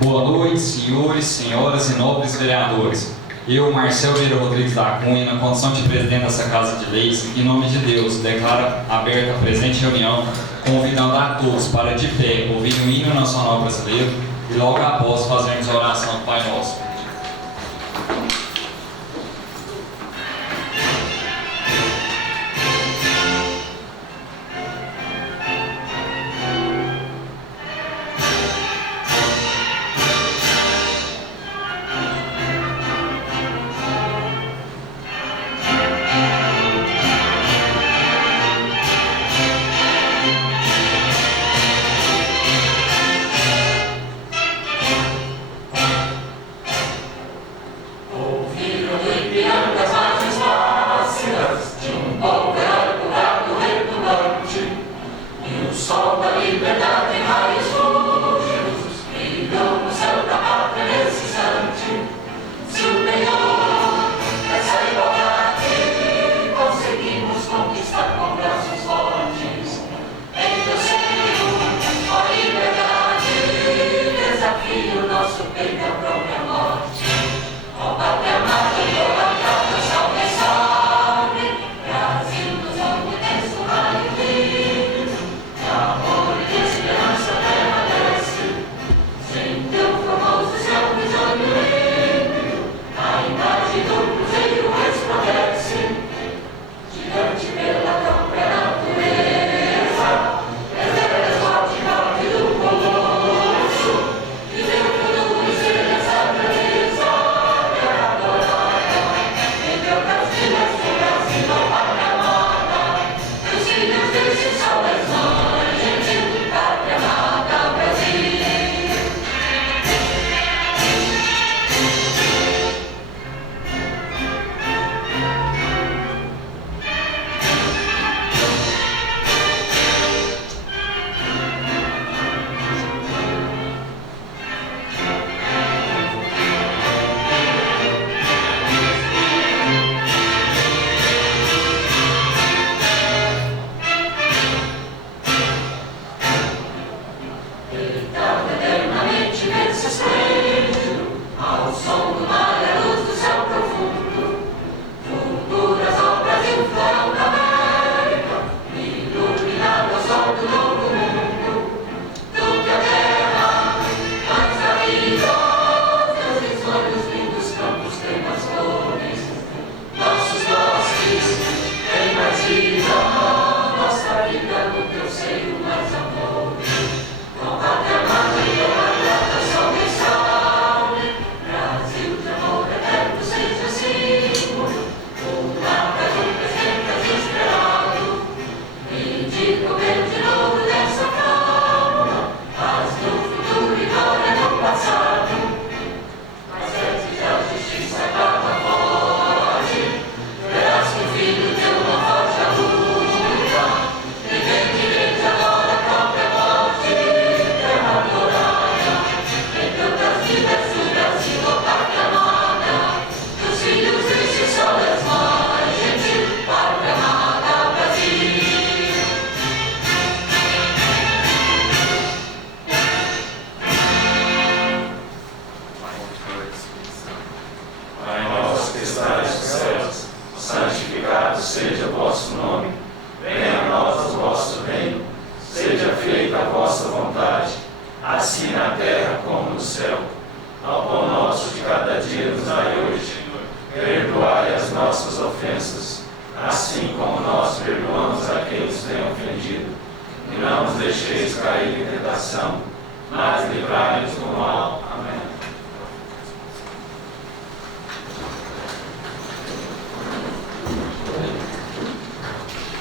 Boa noite, senhores, senhoras e nobres vereadores. Eu, Marcelo Vieira Rodrigues da Cunha, na condição de presidente dessa Casa de Leis, em nome de Deus, declaro aberta a presente reunião, convidando a todos para, de pé, ouvir o hino nacional brasileiro e logo após fazermos a oração do Pai Nosso.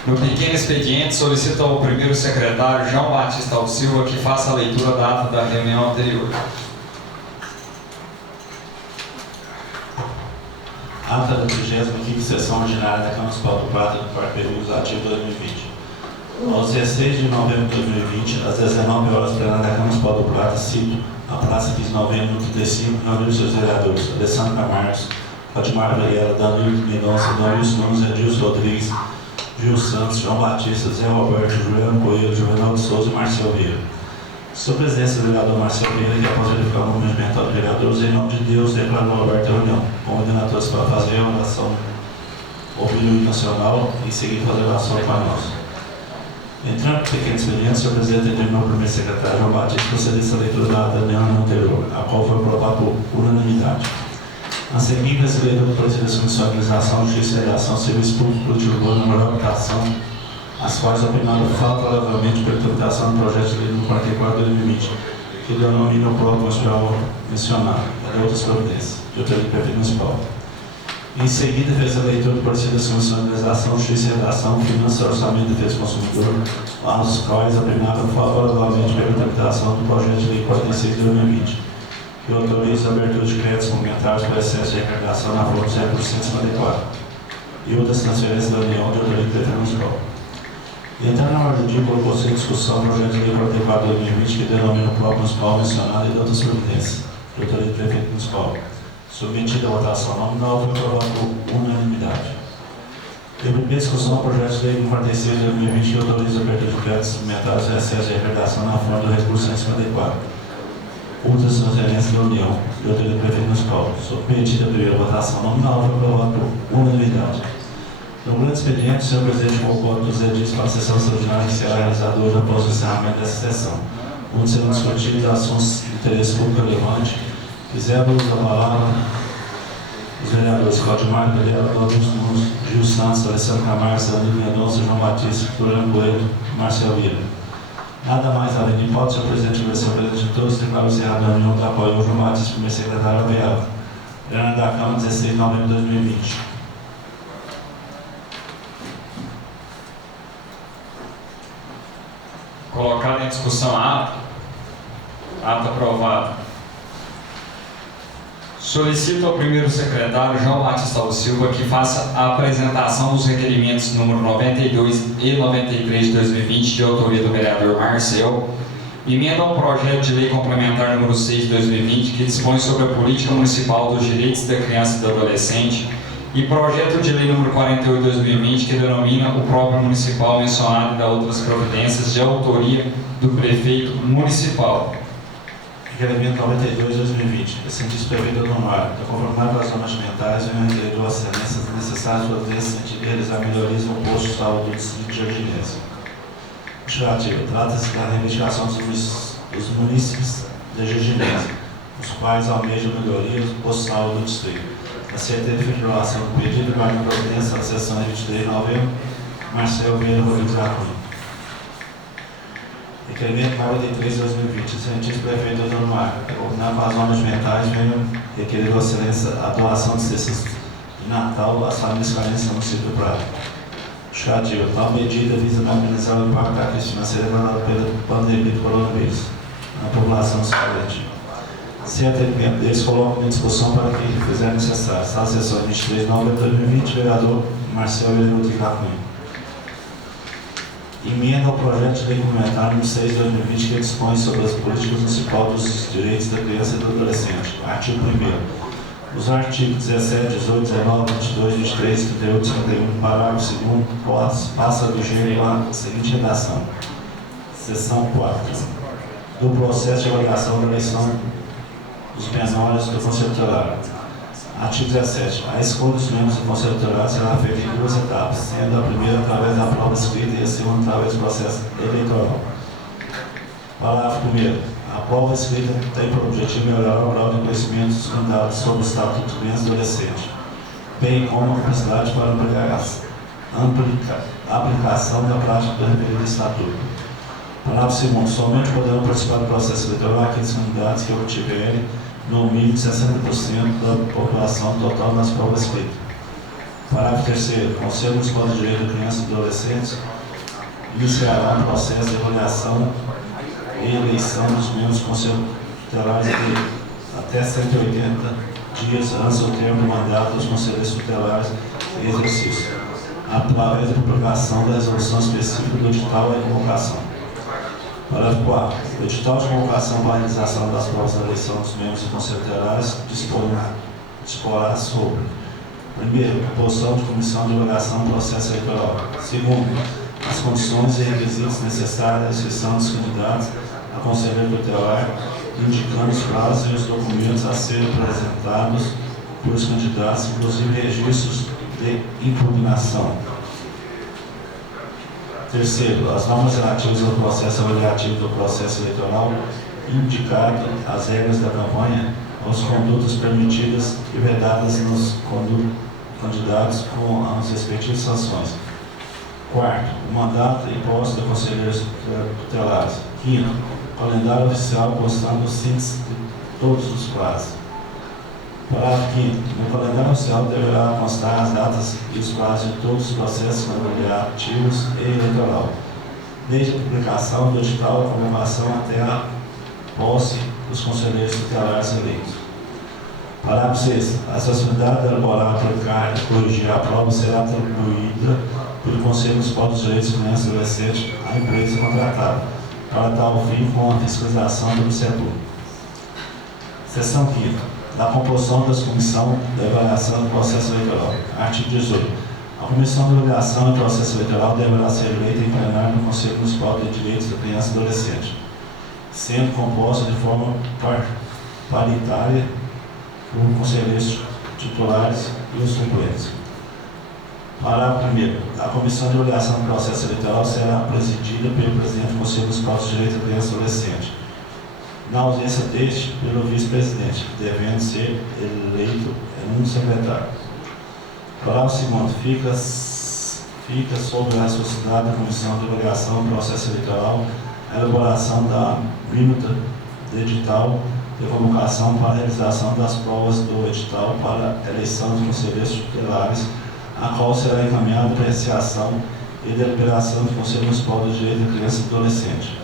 No pequeno expediente, solicito ao primeiro secretário, João Batista Alves Silva, que faça a leitura da ata da reunião anterior. Ata da 35ª Sessão Ordinária da Câmara Municipal do Prata do quarto período legislativo 2020. Aos 16 de novembro de 2020, às 19 horas, plenária da Câmara Municipal do Prata, cito, a Praça 15 de Novembro, no 35, reuniu seus vereadores Alessandro Camargos, Valdemar Vilela, Danilo Mendonça, Maurício Nunes, Edilson Rodrigues, Gil Santos, João Batista, Zé Roberto, Juliano Coelho, Juvenal de Souza e Marcel Vieira. Sob a presidência do vereador Marcel Vieira, que após verificar o movimento dos vereadores, em nome de Deus, declarou aberta a reunião, convidando a todos para fazer a oração, ouvir o hino nacional e em seguida fazer a oração para nós. Entrando no pequeno expediente, o senhor presidente determinou ao primeiro secretário João Batista procedesse a leitura da reunião anterior, a qual foi aprovada por unanimidade. A seguir, esse leitor do Processo de Comissão de Organização, Justiça e Redação, Serviço Público, Política Urbana, Moral e Habitação, as quais opinaram favoravelmente pela tramitação do projeto de lei número 44 de 2020, que denomina o próprio municipal mencionado, e outras providências, de autoridade prefeito municipal. Em seguida, fez a leitura do Processo de Comissão de Organização, Justiça e Redação, Finanças, Orçamento e Defesa do Consumidor, as quais opinaram favoravelmente pela tramitação do projeto de lei 46 de 2020. Que autoriza a abertura de créditos complementares para excesso de arrecadação na forma do 154 e outras transferências da União de autoria prefeita municipal. Entrando na ordem do dia, colocou-se em discussão o projeto de lei 44 de 2020 que denomina o próprio municipal mencionado e de outras providências de autoria prefeita municipal. Submetida à votação nominal, foi aprovado por unanimidade. Em primeira discussão, o projeto de lei 46 de 2020 que autoriza a abertura de créditos complementares para excesso de arrecadação na forma do recurso 154. Outras transferências da União e autoria prefeita municipal. Submetida à primeira votação nominal, foi aprovado por unanimidade. No grande expediente, o senhor presidente convoca os edis para a sessão extraordinária que será realizada hoje após o encerramento dessa sessão, onde serão discutidos assuntos de interesse público relevante. Fizeram uso da palavra os vereadores Valdemar Vilela, Maurício Nunes, Gil Santos, Alessandro Camargo, Danilo Mendonça, João Batista, Juliano Coelho e Marcel Vieira. Nada mais além de hipótese, o presidente vai ser o presidente de todos, declarou encerrada a reunião que apoiou o João Batista, primeiro secretário apoiado. Plenária da Câmara, 16 de novembro de 2020. Colocada em discussão a ata. Ata aprovada. Solicito ao primeiro secretário, João Batista Alves Silva, que faça a apresentação dos requerimentos número 92 e 93 de 2020, de autoria do vereador Marcel, emenda ao projeto de lei complementar número 6 de 2020, que dispõe sobre a política municipal dos direitos da criança e do adolescente, e projeto de lei número 48 de 2020, que denomina o próprio municipal mencionado e da outras providências, de autoria do prefeito municipal. Requerimento 92 de 2020, recente prefeito do Mar, da conformidade com as normas ambientais e o interior das excelências necessárias para fazer sentido de realizar melhorias no posto de saúde do distrito de Jardinense. Iniciativa. Trata-se da reivindicação dos munícipes de Jardinense, os quais almejam melhorias do posto de saúde do distrito. Aceita a efetivação do pedido de guarda providência da sessão de 23 de novembro, Marcel Vieira Rodrigues da Cunha. Requerimento 93 de 2020, excelentíssimo prefeito do Mar, combinado com as normas ambientais, venho requerer a excelência a doação de cestas de Natal às famílias carentes no município do Prata. Justificativa. Tal medida visa amenizar o impacto da crise financeira causada pela pandemia do coronavírus na população escolante. Sem atendimento deles, colocam em discussão para que fizer necessário. Está a sessão de 23 de novembro de 2020, vereador Marcel Vieira Rodrigues da Cunha. Emenda ao projeto de lei complementar número 6 de 2020, que dispõe sobre as políticas municipais dos direitos da criança e do adolescente. Artigo 1º. Os artigos 17, 18, 19, 22, 23, 38, 51, parágrafo 2º, passa do gênero a seguinte redação. Seção 4. Do processo de avaliação da eleição dos menores do Conselho Tutelar. Artigo 17. A escolha dos membros do Conselho Tutelar será feita em duas etapas, sendo a primeira através da prova escrita e a segunda através do processo eleitoral. Parágrafo 1º. A prova escrita tem por objetivo melhorar o grau de conhecimento dos candidatos sobre o estatuto de criança e adolescente, bem como a capacidade para a aplicação da prática do referido estatuto. Parágrafo 2º. Somente poderão participar do processo eleitoral aqueles candidatos que obtiverem no mínimo 60% da população total nas provas escritas. Parágrafo 3º. O Conselho Municipal de Direito da Criança e Adolescentes iniciará um processo de avaliação e eleição dos membros do Conselho Tutelar até 180 dias antes do termo do mandato dos conselheiros tutelares em exercício, através da publicação da resolução específica do edital e convocação. Parágrafo 4. O edital de convocação para a realização das provas da eleição dos membros do Conselho Tutelares disporá sobre: primeiro, composição de comissão de avaliação do processo eleitoral. Segundo, as condições e requisitos necessários à inscrição dos candidatos a conselheiro tutelar, indicando os prazos e os documentos a serem apresentados pelos candidatos, inclusive registros de impugnação. Terceiro, as normas relativas ao processo avaliativo do processo eleitoral, indicado as regras da campanha, as condutas permitidas e vedadas nos candidatos com as respectivas sanções. Quarto, o mandato e posse de conselheiros tutelares. Quinto, calendário oficial constando o síntese de todos os prazos. Parágrafo 5º. No calendário oficial deverá constar as datas e os prazos de todos os processos avaliativos e eleitoral, desde a publicação do edital da convocação até a posse dos conselheiros tutelares eleitos. Parágrafo 6º. A responsabilidade de elaborar, aplicar e corrigir a prova será atribuída pelo Conselho Municipal dos Direitos de Criança e Adolescente à empresa contratada, para tal fim com a fiscalização do Ministério Público. Seção 5ª. Da composição das comissões de avaliação do processo eleitoral. Artigo 18. A comissão de avaliação do processo eleitoral deverá ser eleita em plenário no Conselho Municipal de Direitos da Criança e Adolescente, sendo composta de forma paritária por conselheiros titulares e os suplentes. Parágrafo 1º. A comissão de avaliação do processo eleitoral será presidida pelo presidente do Conselho Municipal de Direitos da Criança e Adolescente, na ausência deste, pelo vice-presidente, devendo ser eleito um secretário. Parágrafo 2º. Fica sob a responsabilidade da Comissão de Avaliação do Processo Eleitoral a elaboração da minuta de edital de convocação para a realização das provas do edital para a eleição dos conselheiros tutelares, a qual será encaminhada para apreciação e deliberação do Conselho Municipal do Direito da Criança e Adolescente,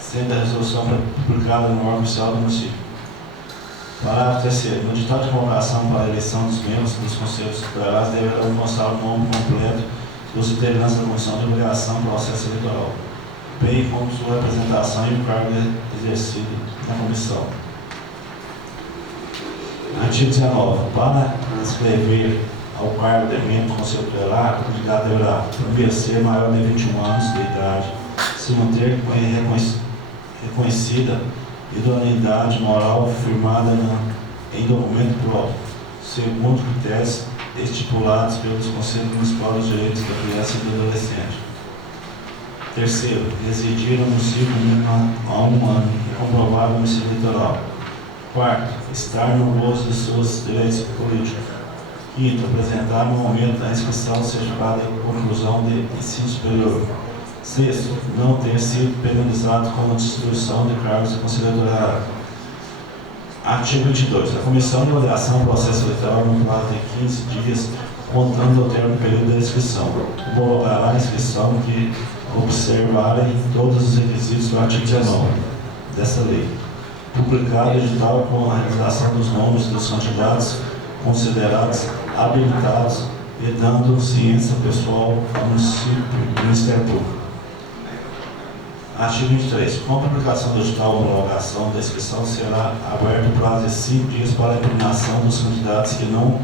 sendo a resolução publicada no órgão oficial do município. Parágrafo 3º. No edital de convocação para a eleição dos membros dos conselhos tutelares deverão constar o nome completo dos integrantes da comissão de avaliação do processo eleitoral, bem como sua representação e o cargo exercido na comissão. Artigo 19. Para inscrever ao cargo de membro do Conselho Tutelar, o candidato deverá, primeiro, ser maior de 21 anos de idade, se manter reconhecida idoneidade moral firmada em documento próprio, segundo critérios estipulados pelos Conselhos Municipais dos Direitos da Criança e do Adolescente. Terceiro, residir no município mínimo há 1 ano e comprovado no município eleitoral. Quarto, estar no gozo de seus direitos políticos. Quinto, apresentar no momento da inscrição certificado de conclusão de ensino superior. Sexto, não ter sido penalizado com a destituição de cargos de conselheiro eleitoral. Artigo 22. A Comissão de Avaliação do Processo Eleitoral, no prazo de 15 dias, contando ao termo do período da inscrição, homologará a inscrição que observarem todos os requisitos do artigo 19 dessa lei. Publicado o edital com a realização dos nomes dos candidatos considerados habilitados e dando ciência pessoal ao Ministério Público. Artigo 23. Com a publicação do edital ou homologação da inscrição, será aberto o prazo de 5 dias para a eliminação dos candidatos que não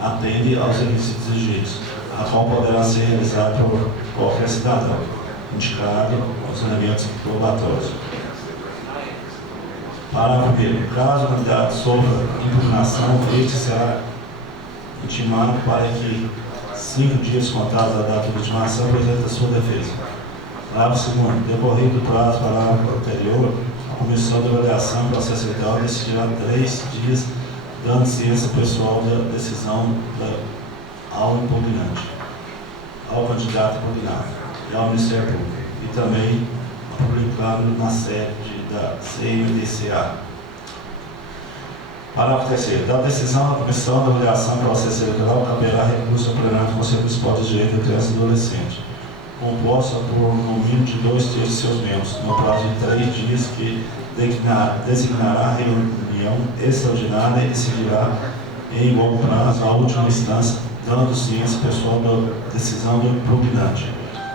atendem aos requisitos exigidos, a qual poderá ser realizada por qualquer cidadão, indicado aos elementos probatórios. Parágrafo 1º. Caso o candidato sofra impugnação, este será intimado para que 5 dias contados da data de intimação apresente a sua defesa. Parágrafo 2º. Decorrido o prazo parágrafo anterior, a Comissão de Avaliação do Processo Eleitoral decidirá 3 dias, dando ciência pessoal da decisão ao impugnante, ao candidato impugnado e ao Ministério Público, e também publicado na sede da CMDCA. Parágrafo 3º. Da decisão da Comissão de Avaliação do Processo Eleitoral caberá recurso ao plenário do Conselho Municipal de Direito da Criança e Adolescente, composta por no mínimo de 2/3 de seus membros, no prazo de 3 dias, que designará reunião extraordinária e seguirá em igual prazo a última instância, dando ciência pessoal da decisão do impugnante,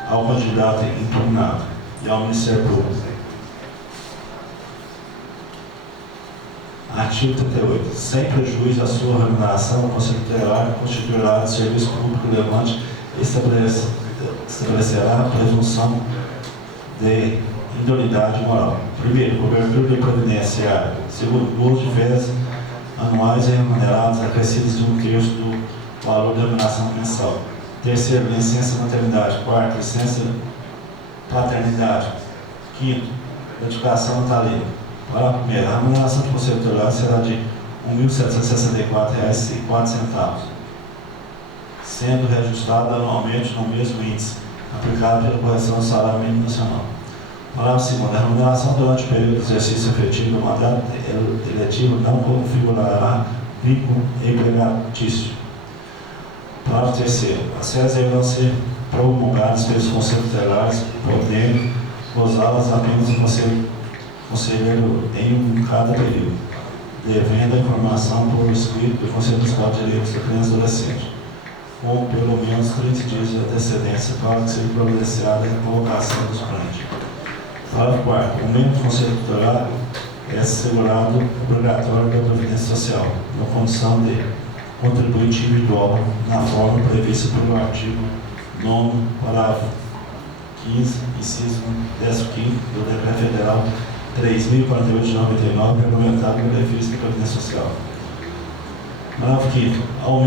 ao candidato impugnado e ao Ministério Público. Artigo 38. Sem prejuízo à sua remuneração, o Conselho Tutelar constituirá de serviço público relevante e estabelecerá a presunção de idoneidade moral. Primeiro, cobertura de previdenciária. Segundo, gozo de férias anuais e remuneradas acrescidas de 1/3 do valor da remuneração mensal. Terceiro, licença maternidade. Quarto, licença paternidade. Quinto, educação natalina. Parágrafo 1º. A remuneração do Conselho Tutelar será de R$ 1.764,04, sendo reajustada anualmente no mesmo índice, aplicado pela correção do salário mínimo nacional. Parágrafo 2º. A remuneração durante o período de exercício efetivo do mandato eletivo não configurará vínculo empregatício. Parágrafo 3º. As férias deverão ser promulgadas pelos conselhos tutelares, podendo gozá-las apenas o conselheiro em cada período, devendo a informação por escrito do Conselho Municipal de Direitos da Criança e Adolescente, com pelo menos 30 dias de antecedência para que seja providenciada a convocação do suplente. Parágrafo 4º. O membro do Conselho Tutelar é assegurado obrigatório da Previdência Social, na condição de contribuinte individual, na forma prevista pelo artigo 9º, parágrafo 15, inciso 15º do Decreto Federal 3.048 de 99, regulamentado pelo benefício da Previdência Social. Parágrafo 5º. Ao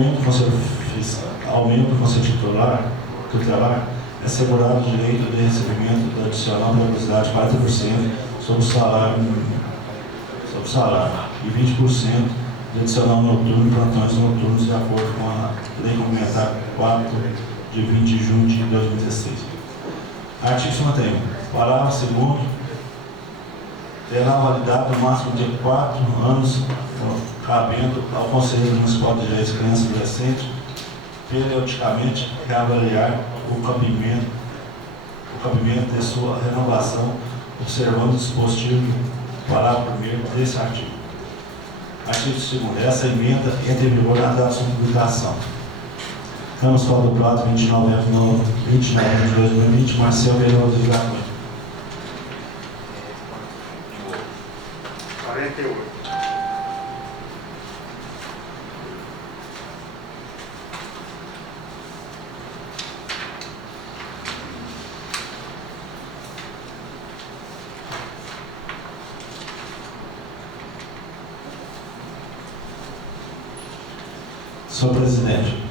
membro do Conselho Tutelar é assegurado o direito de recebimento da adicional periodicidade de 40% sobre o salário e 20% de adicional noturno e plantões noturnos, de acordo com a Lei Complementar 4 de 20 de junho de 2016. Artigo 51. Parágrafo 2º. Terá validade no máximo de 4 anos, cabendo ao Conselho Municipal de Direitos de Criança e Adolescente periodicamente reavaliar o cabimento de sua renovação, observando o dispositivo do parágrafo 1º desse artigo. Artigo 2º. Essa emenda entra em vigor na data de sua publicação. Câmara Municipal do Prata, 29 de 2020, Marcel Vereador de Cunha. 48. Senhor Presidente,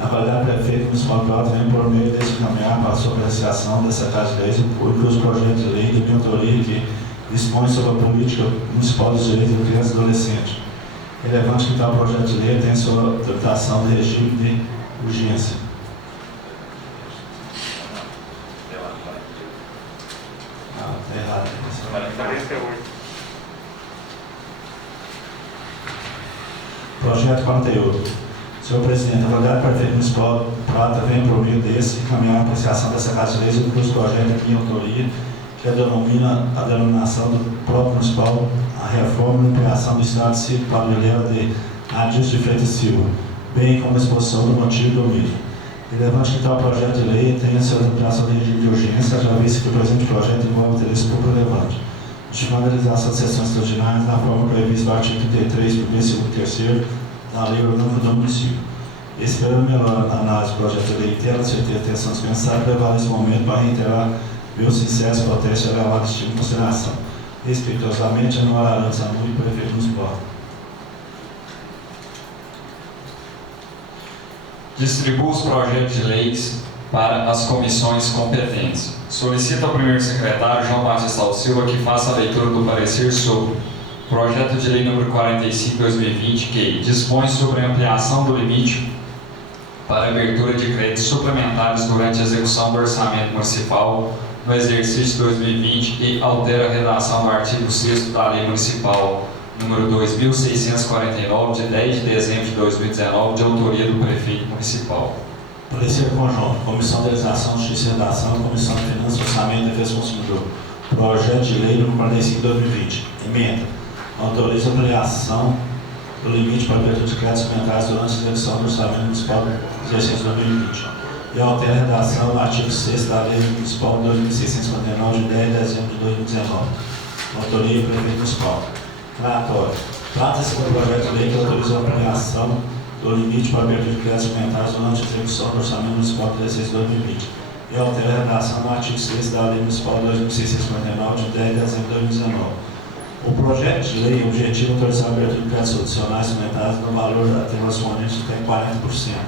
a qualidade de prefeito municipal de Prata vem por meio desse caminhar para a sua apreciação dessa Casa de Leis, inclui os projetos de lei de mentoria que dispõe sobre a política municipal dos direitos da criança e adolescente. Relevante que tal projeto de lei tem sua tratação de regime de urgência. Está errado. 48. Projeto 48. Senhor Presidente, a qualidade de prefeito municipal de Prata vem por meio desse encaminhar a apreciação dessa Casa de Leis, inclui os projetos de minha autoria, que denomina a denominação do próprio municipal, a reforma e a ampliação do Estado de Sítio Padroeiro de Adilson de Freitas Silva, bem como a exposição do motivo do mesmo. Relevante que tal projeto de lei tenha sua aplicação de regime de urgência, já visto que o presente projeto envolve interesse público relevante, justificando a realização de sessões extraordinárias na forma prevista no artigo 33, 1º, 2º e 3º da Lei Orgânica do Município. Esperando melhor análise do projeto de lei e ter a certeza de ação dispensável, levar nesse momento para reiterar meus sinceros protestos e levar este tipo de consideração. Respeitosamente, Anual Arantes Amui, prefeito municipal. Distribua os projetos de leis para as comissões competentes. Solicita ao primeiro secretário, João Batista Silva, que faça a leitura do parecer sobre projeto de lei número 45/2020, que dispõe sobre a ampliação do limite para abertura de créditos suplementares durante a execução do orçamento municipal no exercício 2020 e altera a redação do artigo 6º da Lei Municipal número 2.649, de 10 de dezembro de 2019, de autoria do prefeito municipal. Parecer conjunto. Comissão de Legislação, Justiça e Redação, Comissão de Finanças, Orçamento e Defesa do Consumidor. Projeto de Lei número 45 de 2020. Emenda. Autoriza a ampliação do limite para abertura de créditos suplementares durante a execução do Orçamento Municipal do exercício 2020. E altera a redação do artigo 6º da Lei Municipal 2659, de 10 de dezembro de 2019. Autoria do Prefeito Municipal. Relatório. Trata-se do projeto de lei que autoriza a ampliação do limite para abertura de créditos suplementares durante a execução do Orçamento Municipal do exercício 2020. E altera a redação do artigo 6º da Lei Municipal 2659, de 10 de dezembro de 2019. O projeto de lei objetiva autorizar a abertura de créditos adicionais suplementares no valor correspondente até 40%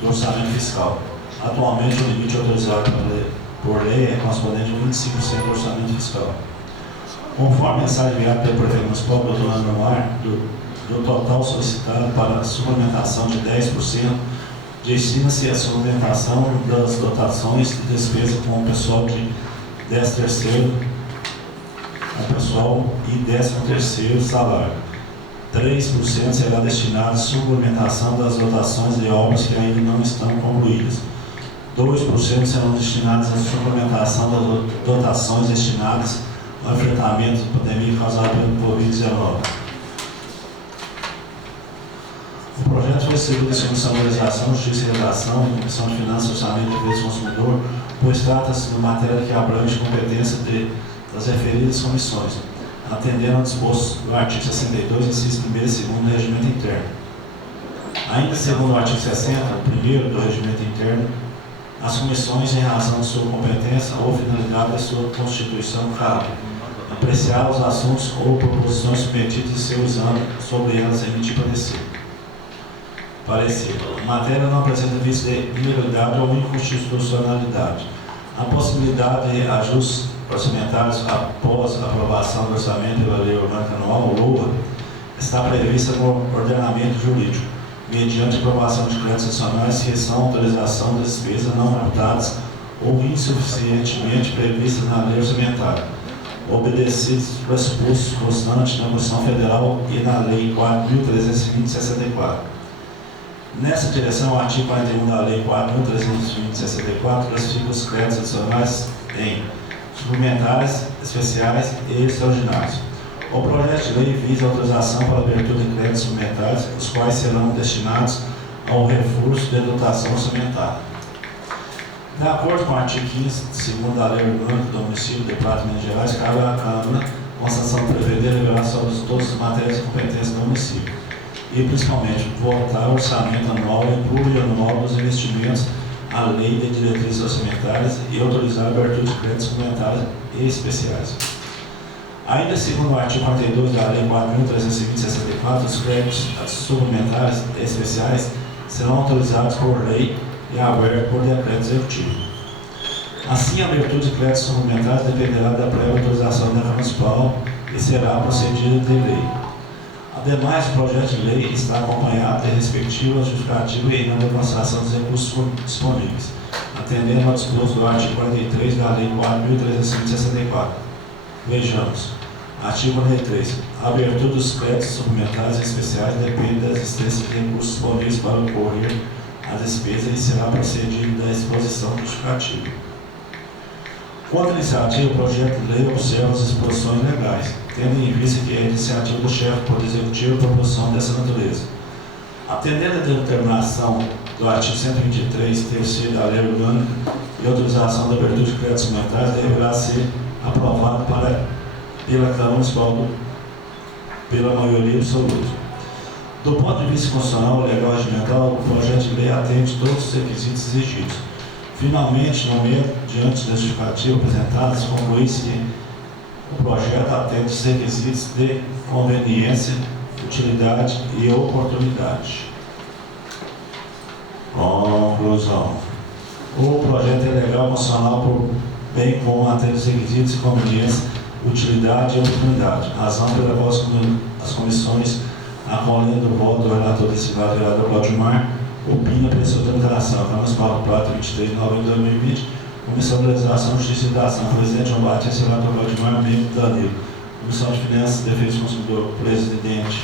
do orçamento fiscal. Atualmente, o limite autorizado por lei é correspondente a 25% do orçamento fiscal. Conforme a mensagem enviada pelo prefeito municipal, Dr. Leandro Mar, do total solicitado para a suplementação de 10%, destina-se a suplementação das dotações de despesa com o pessoal de 13º, pessoal e 13º salário. 3% será destinado à suplementação das dotações de obras que ainda não estão concluídas. 2% serão destinados à suplementação das dotações destinadas ao enfrentamento da pandemia causada pelo Covid-19. O projeto foi seguido da Comissão de Legislação, Justiça e Redação, Comissão de Finanças, Orçamento e Defesa do Consumidor, pois trata-se de matéria que abrange competência das referidas comissões, atendendo ao disposto do artigo 62, inciso 1º e 2º do Regimento Interno. Ainda segundo o artigo 60, o 1º do Regimento Interno, as comissões, em razão de sua competência ou finalidade da sua constituição, cabem apreciar os assuntos ou proposições submetidas e seu exame sobre elas emitir parecer. A matéria não apresenta vício de ilegalidade ou inconstitucionalidade. A possibilidade de ajustes orçamentários após a aprovação do orçamento pela Lei Orgânica Anual, LOA, está prevista no ordenamento jurídico, mediante aprovação de créditos adicionais que são autorização de despesas não captadas ou insuficientemente previstas na lei orçamentária, obedecidos os pressupostos constantes na Constituição Federal e na Lei 4.320 de 64. Nessa direção, o artigo 41 da Lei 4.320 de 64 classifica os créditos adicionais em suplementares, especiais e extraordinários. O projeto de lei visa a autorização para a abertura de créditos suplementares, os quais serão destinados ao reforço de dotação orçamentária. De acordo com o artigo 15, segundo a Lei Orgânica do Município de Prata, Minas Gerais, cabe à Câmara, com a sanção prevê deliberar sobre todas as matérias de competência do município e, principalmente, votar o orçamento anual e plurianual dos investimentos, a lei de diretrizes orçamentárias e autorizar a abertura de créditos suplementares e especiais. Ainda segundo o artigo 42 da Lei 4.320 de 64, os créditos suplementares e especiais serão autorizados por lei e abertos por decreto executivo. Assim, a abertura de créditos suplementares dependerá da prévia autorização da Câmara Municipal e será procedida de lei. Ademais, o projeto de lei está acompanhado de respectiva justificativa e na demonstração dos recursos disponíveis, atendendo ao disposto do artigo 43 da Lei 4.320 de 64. Vejamos. Artigo 43. A abertura dos créditos suplementares e especiais depende da existência de recursos disponíveis para ocorrer a despesa e será procedido da exposição justificativa. Quanto à iniciativa, o projeto de lei observa as disposições legais, tendo em vista que é a iniciativa do chefe do Poder Executivo a proposição dessa natureza. Atendendo a determinação do artigo 123, terceiro da Lei Orgânica e autorização da abertura de créditos suplementares, deverá ser aprovado pela Câmara Municipal pela maioria absoluta. Do ponto de vista constitucional, legal e regimental, o projeto de lei atende todos os requisitos exigidos. Finalmente, no meio, diante da justificativa apresentada, se conclui-se que o projeto atende os requisitos de conveniência, utilidade e oportunidade. Conclusão. O projeto é legal e constitucional, bem como atende os requisitos de conveniência, utilidade e oportunidade, razão pela qual as comissões, acolhendo o voto do relator decifrado, vereador Claudimar, opina pela sua tramitação. Câmara Municipal do Prata, 23 de novembro de 2020, Comissão de Legislação, Justiça e Redação, presidente João Batista, relator Claudimar, membro Danilo, Comissão de Finanças e Defesa do Consumidor, presidente